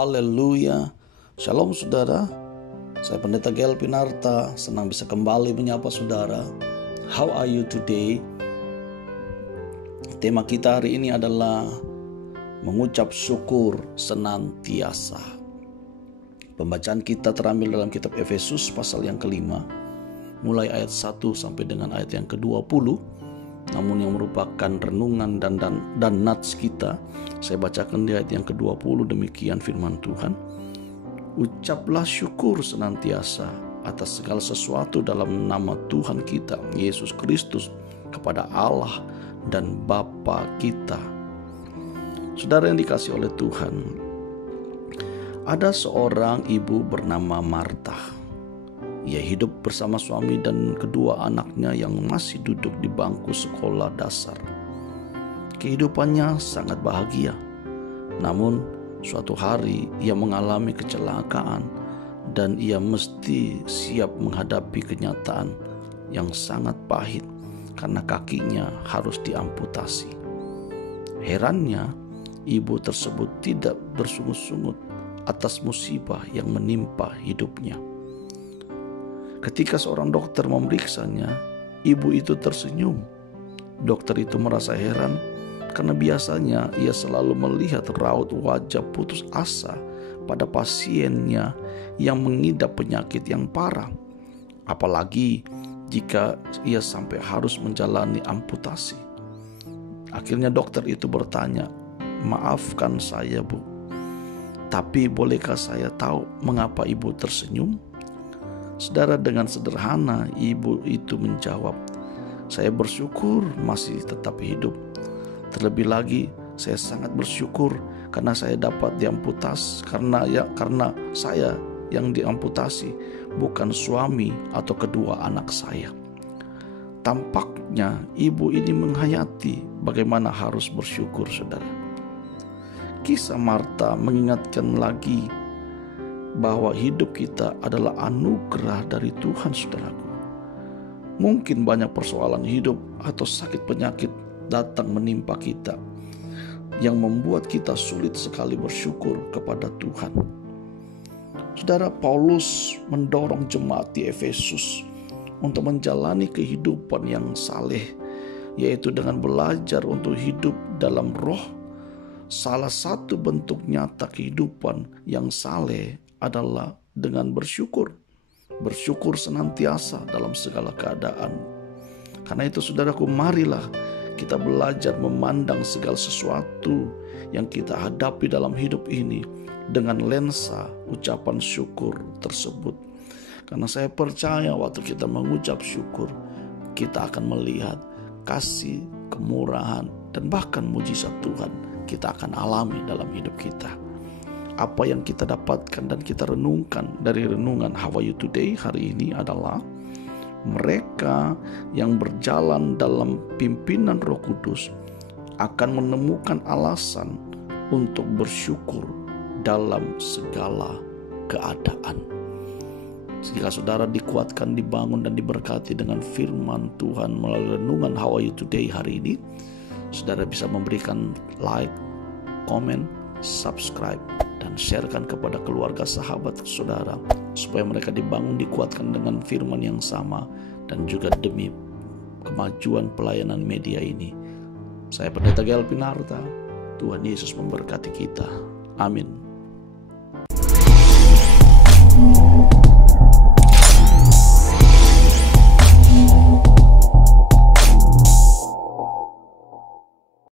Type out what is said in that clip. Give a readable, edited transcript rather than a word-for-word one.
Haleluya. Shalom saudara. Saya Pendeta Gael Pinarta, senang bisa kembali menyapa saudara. How are you today? Tema kita hari ini adalah mengucap syukur senantiasa. Pembacaan kita terambil dalam kitab Efesus pasal yang kelima, mulai ayat 1 sampai dengan ayat yang ke-20. Namun yang merupakan renungan dan nats kita, saya bacakan di ayat yang ke-20. Demikian firman Tuhan. Ucaplah syukur senantiasa atas segala sesuatu dalam nama Tuhan kita Yesus Kristus kepada Allah dan Bapa kita. Saudara yang dikasihi oleh Tuhan, ada seorang ibu bernama Marta. Ia hidup bersama suami dan kedua anaknya yang masih duduk di bangku sekolah dasar. Kehidupannya sangat bahagia. Namun suatu hari ia mengalami kecelakaan dan ia mesti siap menghadapi kenyataan yang sangat pahit karena kakinya harus diamputasi. Herannya, ibu tersebut tidak bersungut-sungut atas musibah yang menimpa hidupnya. Ketika seorang dokter memeriksanya, ibu itu tersenyum. Dokter itu merasa heran karena biasanya ia selalu melihat raut wajah putus asa pada pasiennya yang mengidap penyakit yang parah. Apalagi jika ia sampai harus menjalani amputasi. Akhirnya dokter itu bertanya, "Maafkan saya, Bu. Tapi bolehkah saya tahu mengapa ibu tersenyum?" Saudara, dengan sederhana ibu itu menjawab, "Saya bersyukur masih tetap hidup. Terlebih lagi saya sangat bersyukur karena saya dapat diamputasi, karena saya yang diamputasi, bukan suami atau kedua anak saya." Tampaknya ibu ini menghayati bagaimana harus bersyukur, saudara. Kisah Marta mengingatkan lagi bahwa hidup kita adalah anugerah dari Tuhan, saudaraku. Mungkin banyak persoalan hidup atau sakit penyakit datang menimpa kita yang membuat kita sulit sekali bersyukur kepada Tuhan. Saudara, Paulus mendorong jemaat di Efesus untuk menjalani kehidupan yang saleh, yaitu dengan belajar untuk hidup dalam roh. Salah satu bentuk nyata kehidupan yang saleh adalah dengan bersyukur. Bersyukur senantiasa dalam segala keadaan. Karena itu saudaraku, marilah kita belajar memandang segala sesuatu yang kita hadapi dalam hidup ini dengan lensa ucapan syukur tersebut. Karena saya percaya waktu kita mengucap syukur, kita akan melihat kasih, kemurahan, dan bahkan mujizat Tuhan kita akan alami dalam hidup kita. Apa yang kita dapatkan dan kita renungkan dari renungan How Are You Today hari ini adalah mereka yang berjalan dalam pimpinan Roh Kudus akan menemukan alasan untuk bersyukur dalam segala keadaan. Jika saudara dikuatkan, dibangun, dan diberkati dengan firman Tuhan melalui renungan How Are You Today hari ini, saudara bisa memberikan like, komen, subscribe, dan sharekan kepada keluarga, sahabat, saudara, supaya mereka dibangun, dikuatkan dengan firman yang sama, dan juga demi kemajuan pelayanan media ini. Saya Pendeta Gael Pinarta. Tuhan Yesus memberkati kita. Amin.